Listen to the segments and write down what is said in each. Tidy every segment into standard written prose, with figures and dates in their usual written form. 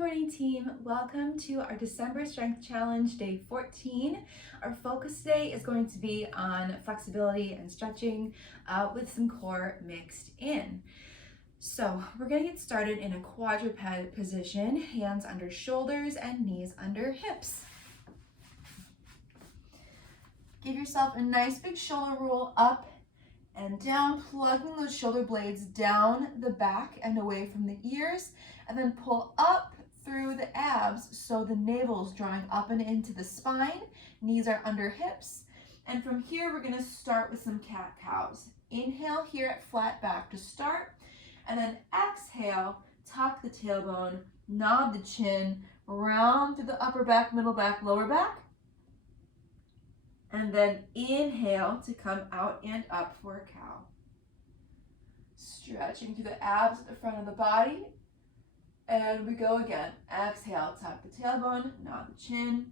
morning team, welcome to our December Strength Challenge day 14. Our focus today is going to be on flexibility and stretching with some core mixed in. So we're going to get started in a quadruped position, hands under shoulders and knees under hips. Give yourself a nice big shoulder roll up and down, plugging those shoulder blades down the back and away from the ears, and then pull up through the abs so the navel is drawing up and into the spine, knees are under hips. And from here, we're gonna start with some cat-cows. Inhale here at flat back to start, and then exhale, tuck the tailbone, nod the chin, round through the upper back, middle back, lower back. And then inhale to come out and up for a cow. Stretching through the abs at the front of the body. And we go again. Exhale, tuck the tailbone, nod the chin,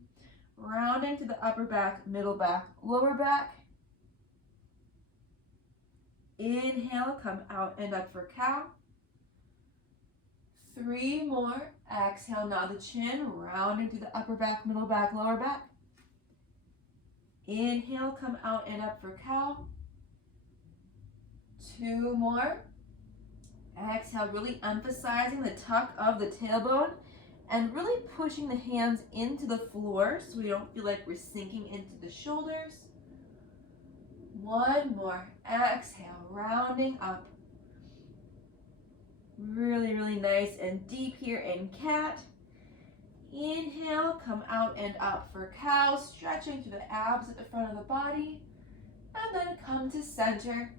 rounding to the upper back, middle back, lower back. Inhale, come out and up for cow. 3 more. Exhale, nod the chin, rounding to the upper back, middle back, lower back. Inhale, come out and up for cow. 2 more. Exhale, really emphasizing the tuck of the tailbone and really pushing the hands into the floor so we don't feel like we're sinking into the shoulders. 1 more. Exhale, rounding up. Really, really nice and deep here in cat. Inhale, come out and up for cow, stretching through the abs at the front of the body, and then come to center.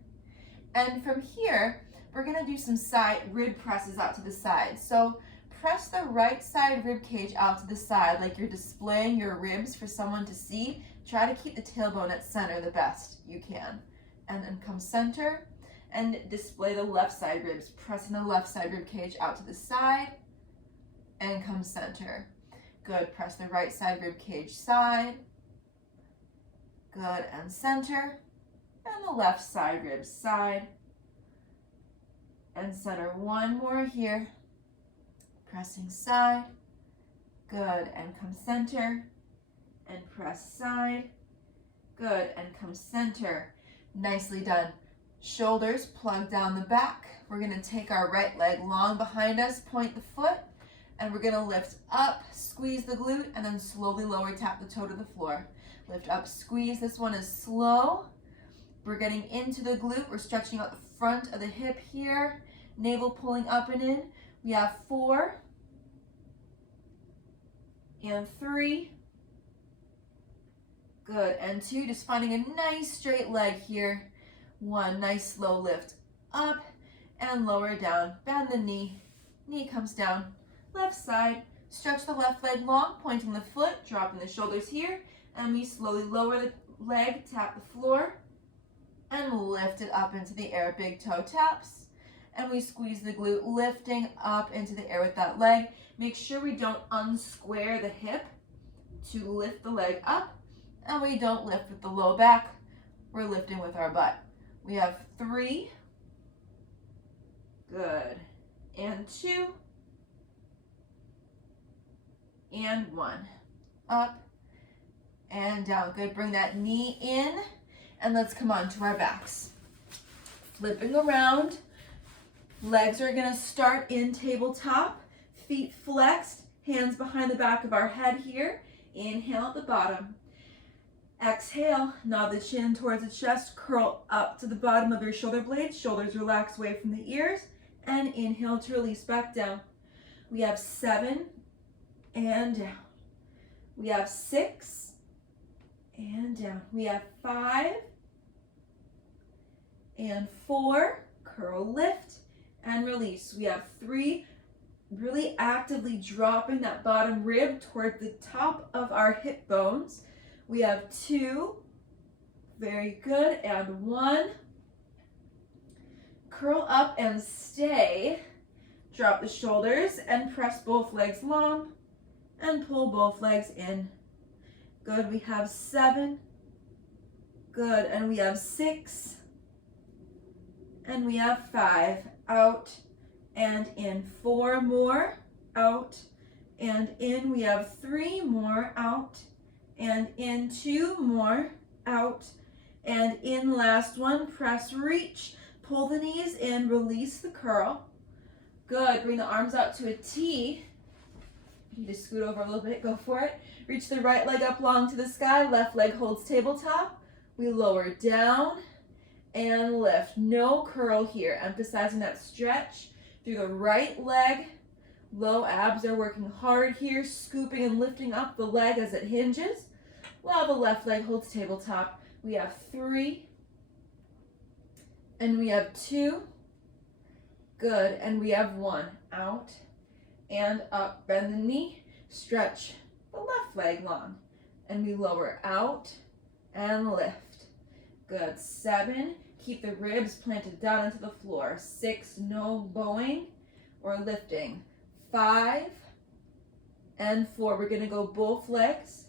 And from here, we're gonna do some side rib presses out to the side. So press the right side rib cage out to the side like you're displaying your ribs for someone to see. Try to keep the tailbone at center the best you can. And then come center and display the left side ribs, pressing the left side rib cage out to the side and come center. Good, press the right side rib cage side. Good, and center. And the left side rib side. And center. 1 more here. Pressing side. Good, and come center. And press side. Good, and come center. Nicely done. Shoulders plug down the back. We're gonna take our right leg long behind us, point the foot, and we're gonna lift up, squeeze the glute, and then slowly lower, tap the toe to the floor. Lift up, squeeze. This one is slow. We're getting into the glute. We're stretching out the front of the hip here. Navel pulling up and in. We have 4 and 3. Good, and 2. Just finding a nice straight leg here. 1, nice slow lift up and lower down. Bend the knee. Knee comes down. Left side, stretch the left leg long, pointing the foot, dropping the shoulders here, and we slowly lower the leg, tap the floor, and lift it up into the air. Big toe taps, and we squeeze the glute, lifting up into the air with that leg. Make sure we don't unsquare the hip to lift the leg up, and we don't lift with the low back. We're lifting with our butt. We have 3, good, and 2, and 1. Up and down. Good. Bring that knee in and let's come on to our backs. Flipping around. Legs are going to start in tabletop. Feet flexed. Hands behind the back of our head here. Inhale at the bottom. Exhale. Nod the chin towards the chest. Curl up to the bottom of your shoulder blades. Shoulders relax away from the ears. And inhale to release back down. We have 7 and down. We have 6 and down. We have 5 and 4. Curl, lift, and release. We have 3. Really actively dropping that bottom rib toward the top of our hip bones. We have 2. Very good. And 1. Curl up and stay. Drop the shoulders and press both legs long. And pull both legs in. Good, we have 7. Good, and we have 6. And we have 5. Out and in. 4 more. Out and in. We have 3 more, out, and in, 2 more, out, and in. Last one, press, reach, pull the knees in, release the curl. Good, bring the arms out to a T. You just scoot over a little bit, go for it. Reach the right leg up long to the sky, left leg holds tabletop. We lower down and lift. No curl here, emphasizing that stretch through the right leg. Low abs are working hard here, scooping and lifting up the leg as it hinges, while the left leg holds tabletop. We have 3, and we have 2. Good, and we have 1. Out and up. Bend the knee, stretch the left leg long, and we lower out and lift. Good. 7, keep the ribs planted down into the floor. 6, no bowing or lifting. 5 and 4. We're going to go both legs.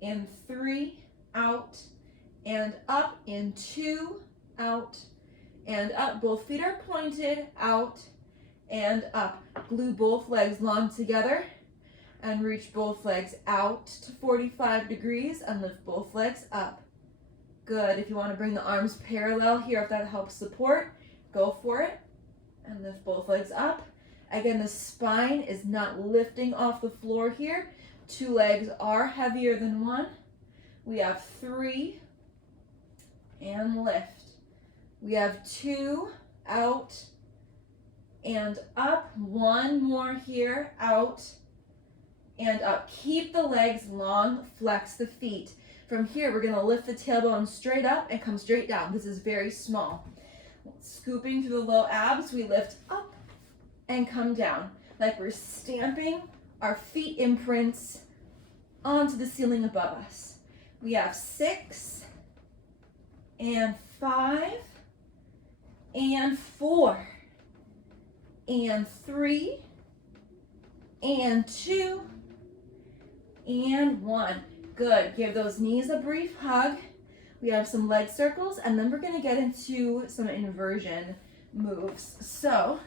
In 3, out and up. In 2, out and up. Both feet are pointed, out and up. Glue both legs long together and reach both legs out to 45 degrees and lift both legs up. Good. If you want to bring the arms parallel here, if that helps support, go for it and lift both legs up. Again, the spine is not lifting off the floor here. 2 legs are heavier than 1. We have 3 and lift. We have 2, out and up. 1 more here, out and up. Keep the legs long, flex the feet. From here, we're gonna lift the tailbone straight up and come straight down. This is very small. Scooping through the low abs, we lift up and come down, like we're stamping our feet imprints onto the ceiling above us. We have 6 and 5 and 4 and 3 and 2 and 1. Good. Give those knees a brief hug. We have some leg circles, and then we're going to get into some inversion moves. So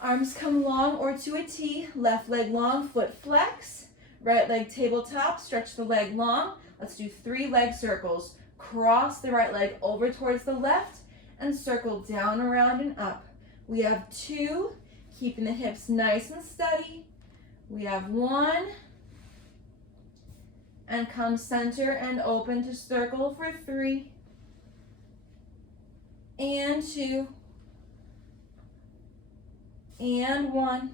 arms come long or to a T, left leg long, foot flex, right leg tabletop, stretch the leg long. Let's do 3 leg circles. Cross the right leg over towards the left and circle down, around, and up. We have 2, keeping the hips nice and steady. We have 1, and come center and open to circle for 3, and 2, and 1.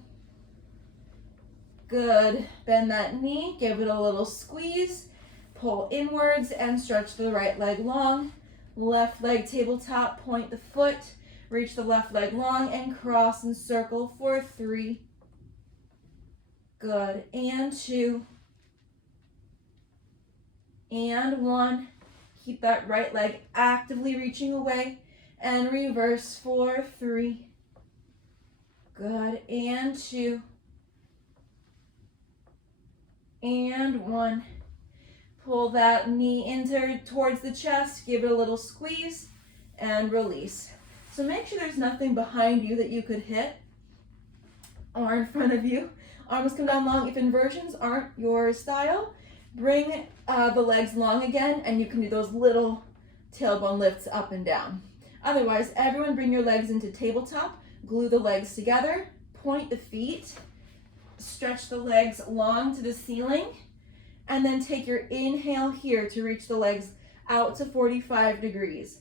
Good. Bend that knee, give it a little squeeze, pull inwards and stretch the right leg long. Left leg tabletop, point the foot, reach the left leg long and cross and circle for 3. Good. And 2. And 1. Keep that right leg actively reaching away and reverse for 3. Good. And 2. And 1. Pull that knee into towards the chest, give it a little squeeze and release. So make sure there's nothing behind you that you could hit or in front of you. Arms come down long. If inversions aren't your style, bring the legs long again, and you can do those little tailbone lifts up and down. Otherwise, everyone bring your legs into tabletop, glue the legs together, point the feet, stretch the legs long to the ceiling, and then take your inhale here to reach the legs out to 45 degrees.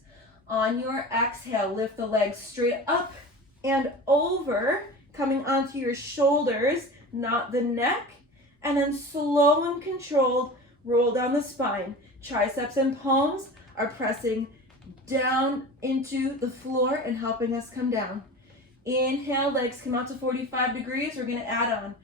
On your exhale, lift the legs straight up and over, coming onto your shoulders, not the neck, and then slow and controlled, roll down the spine. Triceps and palms are pressing down into the floor and helping us come down. Inhale, legs come out to 45 degrees. We're gonna add on.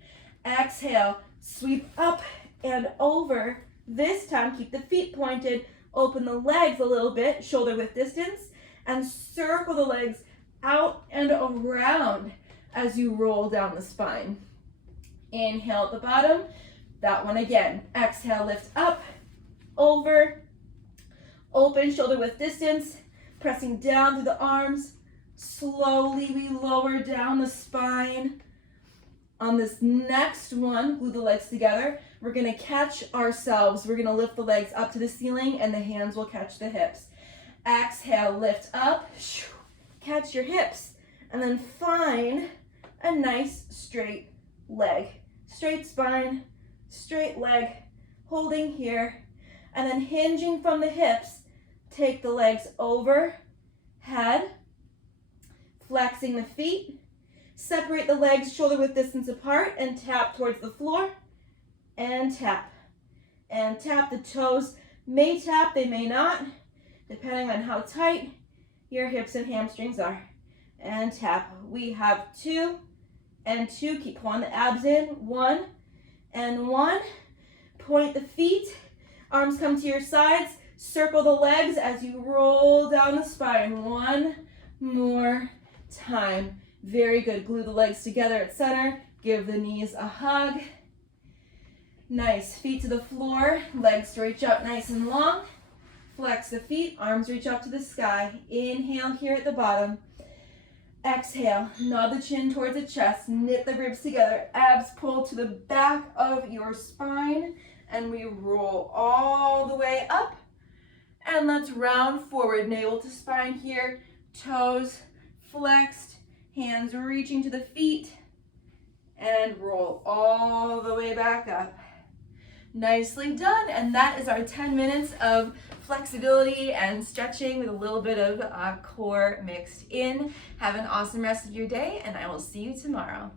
Exhale, sweep up and over. This time, keep the feet pointed, open the legs a little bit, shoulder width distance, and circle the legs out and around as you roll down the spine. Inhale at the bottom, that one again. Exhale, lift up, over, open, shoulder width distance, pressing down through the arms. Slowly we lower down the spine, On this next one, glue the legs together. We're gonna catch ourselves. We're gonna lift the legs up to the ceiling and the hands will catch the hips. Exhale, lift up, catch your hips, and then find a nice straight leg. Straight spine, straight leg, holding here, and then hinging from the hips, take the legs over, head, flexing the feet, separate the legs shoulder width distance apart and tap towards the floor, and tap. And tap, the toes may tap, they may not, depending on how tight your hips and hamstrings are. And tap. We have 2 and 2. Keep pulling the abs in. 1 and 1. Point the feet. Arms come to your sides. Circle the legs as you roll down the spine. 1 more time. Very good. Glue the legs together at center. Give the knees a hug. Nice. Feet to the floor. Legs reach up nice and long. Flex the feet. Arms reach up to the sky. Inhale here at the bottom. Exhale. Nod the chin towards the chest. Knit the ribs together. Abs pull to the back of your spine. And we roll all the way up. And let's round forward. Navel to spine here. Toes flexed. Hands reaching to the feet. And roll all the way back up. Nicely done. And that is our 10 minutes of flexibility and stretching with a little bit of core mixed in. Have an awesome rest of your day, and I will see you tomorrow.